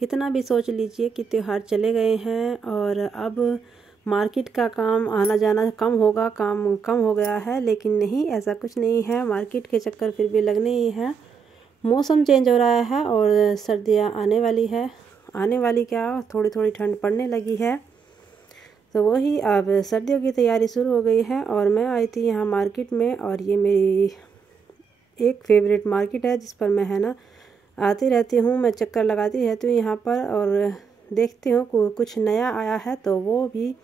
कितना भी सोच लीजिए कि त्योहार चले गए हैं और अब मार्केट का काम आना जाना कम होगा, काम कम हो गया है, लेकिन नहीं, ऐसा कुछ नहीं है। मार्केट के चक्कर फिर भी लगने ही हैं। मौसम चेंज हो रहा है और सर्दियां आने वाली है। आने वाली क्या, थोड़ी थोड़ी ठंड पड़ने लगी है, तो वही अब सर्दियों की तैयारी शुरू हो गई है। और मैं आई थी यहाँ मार्केट में, और ये मेरी एक फेवरेट मार्केट है जिस पर मैं है ना आती रहती हूँ। मैं चक्कर लगाती रहती हूँ यहाँ पर और देखती हूँ कुछ नया आया है तो वो भी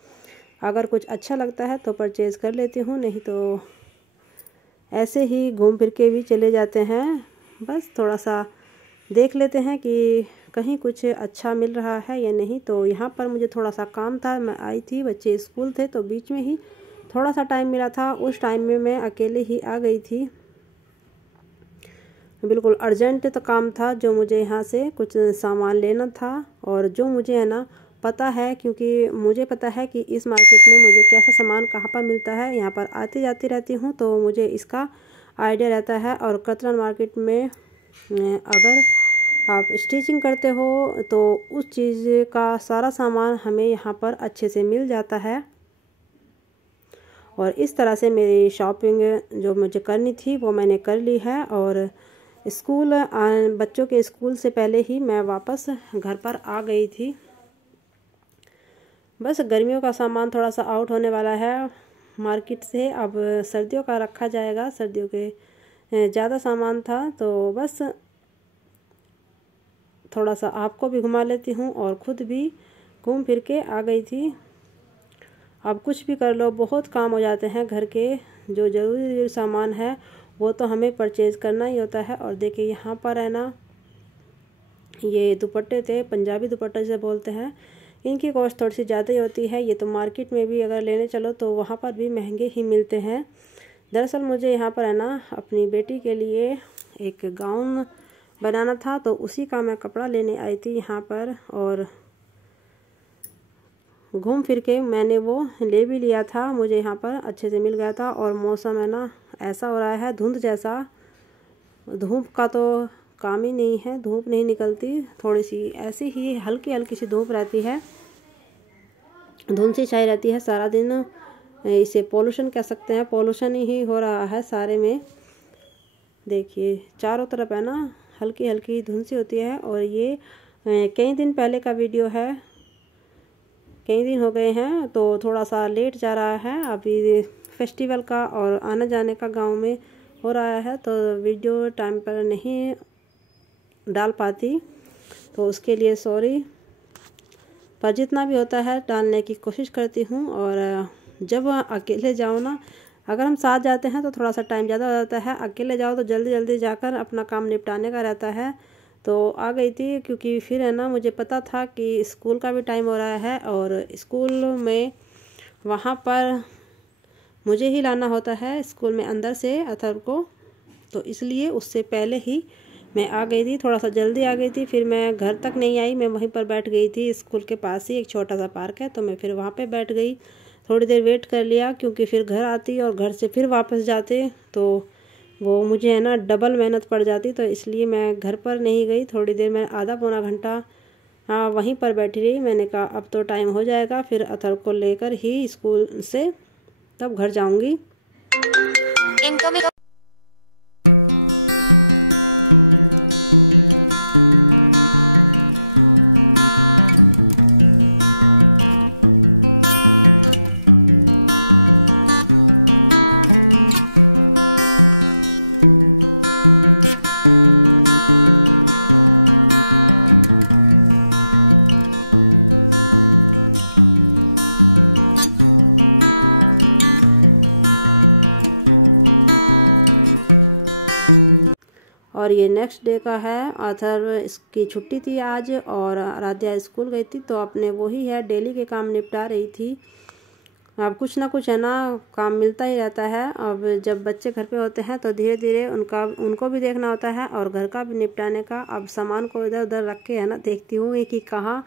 अगर कुछ अच्छा लगता है तो परचेज़ कर लेती हूँ, नहीं तो ऐसे ही घूम फिर के भी चले जाते हैं। बस थोड़ा सा देख लेते हैं कि कहीं कुछ अच्छा मिल रहा है या नहीं। तो यहाँ पर मुझे थोड़ा सा काम था, मैं आई थी, बच्चे स्कूल थे तो बीच में ही थोड़ा सा टाइम मिला था। उस टाइम में मैं अकेले ही आ गई थी, बिल्कुल अर्जेंट तो काम था जो मुझे यहाँ से कुछ सामान लेना था। और जो मुझे है ना पता है, क्योंकि मुझे पता है कि इस मार्केट में मुझे कैसा सामान कहाँ पर मिलता है। यहाँ पर आती जाती रहती हूँ तो मुझे इसका आइडिया रहता है। और कतरन मार्केट में अगर आप स्टिचिंग करते हो तो उस चीज़ का सारा सामान हमें यहाँ पर अच्छे से मिल जाता है। और इस तरह से मेरी शॉपिंग जो मुझे करनी थी वो मैंने कर ली है। और स्कूल बच्चों के स्कूल से पहले ही मैं वापस घर पर आ गई थी। बस गर्मियों का सामान थोड़ा सा आउट होने वाला है मार्केट से, अब सर्दियों का रखा जाएगा। सर्दियों के ज़्यादा सामान था तो बस थोड़ा सा आपको भी घुमा लेती हूँ और ख़ुद भी घूम फिर के आ गई थी। अब कुछ भी कर लो, बहुत काम हो जाते हैं घर के, जो ज़रूरी सामान है वो तो हमें परचेज़ करना ही होता है। और देखिए यहाँ पर है ना, ये दुपट्टे थे, पंजाबी दुपट्टे से बोलते हैं, इनकी कॉस्ट थोड़ी सी ज़्यादा ही होती है। ये तो मार्केट में भी अगर लेने चलो तो वहाँ पर भी महंगे ही मिलते हैं। दरअसल मुझे यहाँ पर है ना अपनी बेटी के लिए एक गाउन बनाना था, तो उसी का मैं कपड़ा लेने आई थी यहाँ पर। और घूम फिर के मैंने वो ले भी लिया था, मुझे यहाँ पर अच्छे से मिल गया था। और मौसम है ना ऐसा हो रहा है धुंध जैसा, धूप का तो काम ही नहीं है, धूप नहीं निकलती, थोड़ी सी ऐसी ही हल्की हल्की सी धूप रहती है, धुंध सी छाई रहती है सारा दिन। इसे पोल्यूशन कह सकते हैं, पोल्यूशन ही हो रहा है सारे में। देखिए चारों तरफ है ना हल्की हल्की धुंध सी होती है। और ये कई दिन पहले का वीडियो है, कई दिन हो गए हैं तो थोड़ा सा लेट जा रहा है। अभी फेस्टिवल का और आने जाने का गांव में हो रहा है तो वीडियो टाइम पर नहीं डाल पाती, तो उसके लिए सॉरी। पर जितना भी होता है डालने की कोशिश करती हूँ। और जब अकेले जाओ ना, अगर हम साथ जाते हैं तो थोड़ा सा टाइम ज़्यादा हो जाता है, अकेले जाओ तो जल्दी जल्दी जाकर अपना काम निपटाने का रहता है। तो आ गई थी, क्योंकि फिर है ना मुझे पता था कि स्कूल का भी टाइम हो रहा है और स्कूल में वहाँ पर मुझे ही लाना होता है स्कूल में अंदर से अथर्व को, तो इसलिए उससे पहले ही मैं आ गई थी, थोड़ा सा जल्दी आ गई थी। फिर मैं घर तक नहीं आई, मैं वहीं पर बैठ गई थी। स्कूल के पास ही एक छोटा सा पार्क है तो मैं फिर वहाँ पे बैठ गई, थोड़ी देर वेट कर लिया, क्योंकि फिर घर आती और घर से फिर वापस जाते तो वो मुझे है ना डबल मेहनत पड़ जाती। तो इसलिए मैं घर पर नहीं गई, थोड़ी देर मैं आधा पौना घंटा हाँ वहीं पर बैठी रही। मैंने कहा अब तो टाइम हो जाएगा, फिर अथर्व को लेकर ही स्कूल से तब घर जाऊँगी। और ये नेक्स्ट डे का है। अथर्व इसकी छुट्टी थी आज और आराध्या स्कूल गई थी, तो अपने वही है डेली के काम निपटा रही थी। अब कुछ ना कुछ है ना काम मिलता ही रहता है। अब जब बच्चे घर पे होते हैं तो धीरे धीरे उनको भी देखना होता है और घर का भी निपटाने का। अब सामान को इधर उधर रख के है ना देखती हूँ कि कहाँ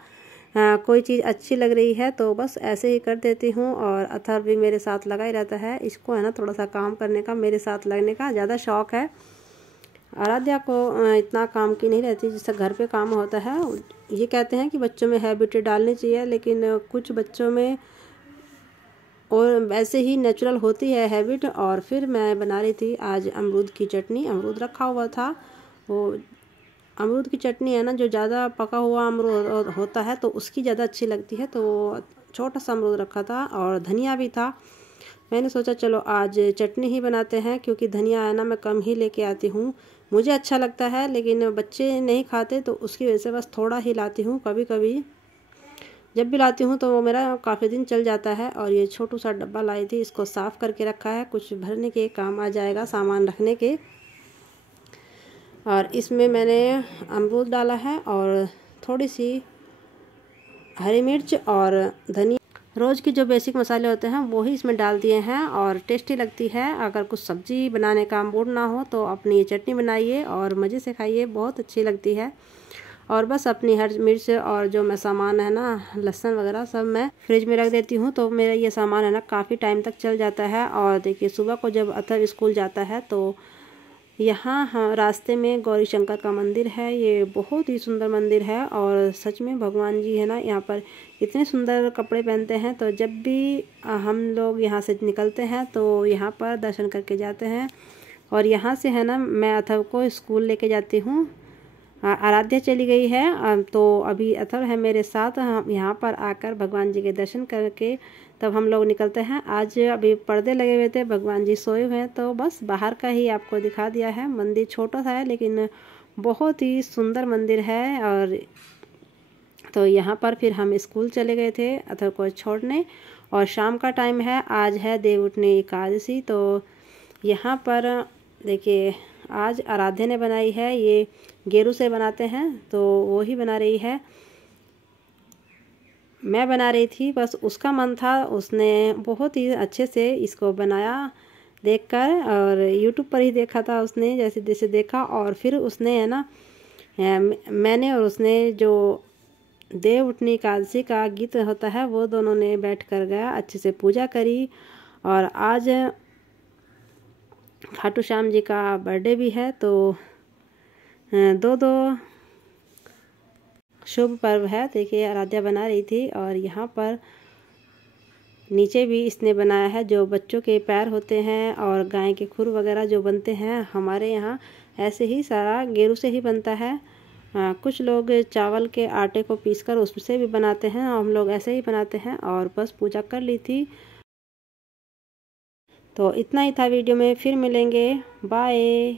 कोई चीज़ अच्छी लग रही है तो बस ऐसे ही कर देती हूँ। और अथर्व भी मेरे साथ लगा ही रहता है, इसको है ना थोड़ा सा काम करने का, मेरे साथ लगने का ज़्यादा शौक़ है। आराध्या को इतना काम की नहीं रहती जिससे घर पे काम होता है। ये कहते हैं कि बच्चों में हैबिट डालनी चाहिए, लेकिन कुछ बच्चों में और वैसे ही नेचुरल होती है हैबिट। और फिर मैं बना रही थी आज अमरूद की चटनी। अमरूद रखा हुआ था, वो अमरूद की चटनी है ना, जो ज़्यादा पका हुआ अमरूद होता है तो उसकी ज़्यादा अच्छी लगती है। तो छोटा सा अमरूद रखा था और धनिया भी था। मैंने सोचा चलो आज चटनी ही बनाते हैं, क्योंकि धनिया है ना मैं कम ही लेके आती हूँ। मुझे अच्छा लगता है लेकिन बच्चे नहीं खाते, तो उसकी वजह से बस थोड़ा ही लाती हूँ। कभी कभी जब भी लाती हूँ तो वो मेरा काफ़ी दिन चल जाता है। और ये छोटू सा डब्बा लाई थी, इसको साफ़ करके रखा है, कुछ भरने के काम आ जाएगा, सामान रखने के। और इसमें मैंने अमरूद डाला है और थोड़ी सी हरी मिर्च और धनिया, रोज़ की जो बेसिक मसाले होते हैं वो ही इसमें डाल दिए हैं और टेस्टी लगती है। अगर कुछ सब्ज़ी बनाने का मूड ना हो तो अपनी चटनी बनाइए और मज़े से खाइए, बहुत अच्छी लगती है। और बस अपनी हरी मिर्च और जो मैं सामान है ना, लहसुन वगैरह सब मैं फ्रिज में रख देती हूँ, तो मेरा ये सामान है ना काफ़ी टाइम तक चल जाता है। और देखिए सुबह को जब अथर्व स्कूल जाता है तो यहाँ रास्ते में गौरी शंकर का मंदिर है। ये बहुत ही सुंदर मंदिर है और सच में भगवान जी है ना यहाँ पर इतने सुंदर कपड़े पहनते हैं। तो जब भी हम लोग यहाँ से निकलते हैं तो यहाँ पर दर्शन करके जाते हैं। और यहाँ से है ना मैं अथर्व को स्कूल लेके जाती हूँ। आराध्या चली गई है, तो अभी अथर्व है मेरे साथ। हम यहाँ पर आकर भगवान जी के दर्शन करके तब हम लोग निकलते हैं। आज अभी पर्दे लगे हुए थे, भगवान जी सोए हुए हैं, तो बस बाहर का ही आपको दिखा दिया है। मंदिर छोटा सा है लेकिन बहुत ही सुंदर मंदिर है। और तो यहाँ पर फिर हम स्कूल चले गए थे अथर्व को छोड़ने। और शाम का टाइम है, आज है देवउठनी एकादशी। तो यहाँ पर देखिए आज आराध्या ने बनाई है, ये गेरू से बनाते हैं तो वो ही बना रही है। मैं बना रही थी, बस उसका मन था, उसने बहुत ही अच्छे से इसको बनाया देखकर। और यूट्यूब पर ही देखा था उसने, जैसे जैसे देखा और फिर उसने है ना मैंने और उसने जो देवउठनी एकादशी का गीत होता है वो दोनों ने बैठ कर गया, अच्छे से पूजा करी। और आज खाटू श्याम जी का बर्थडे भी है, तो दो शुभ पर्व है। देखिए आराध्या बना रही थी और यहाँ पर नीचे भी इसने बनाया है जो बच्चों के पैर होते हैं और गाय के खुर वगैरह जो बनते हैं, हमारे यहाँ ऐसे ही सारा गेरू से ही बनता है। कुछ लोग चावल के आटे को पीसकर उससे भी बनाते हैं, हम लोग ऐसे ही बनाते हैं। और बस पूजा कर ली थी। तो इतना ही था वीडियो में, फिर मिलेंगे, बाय।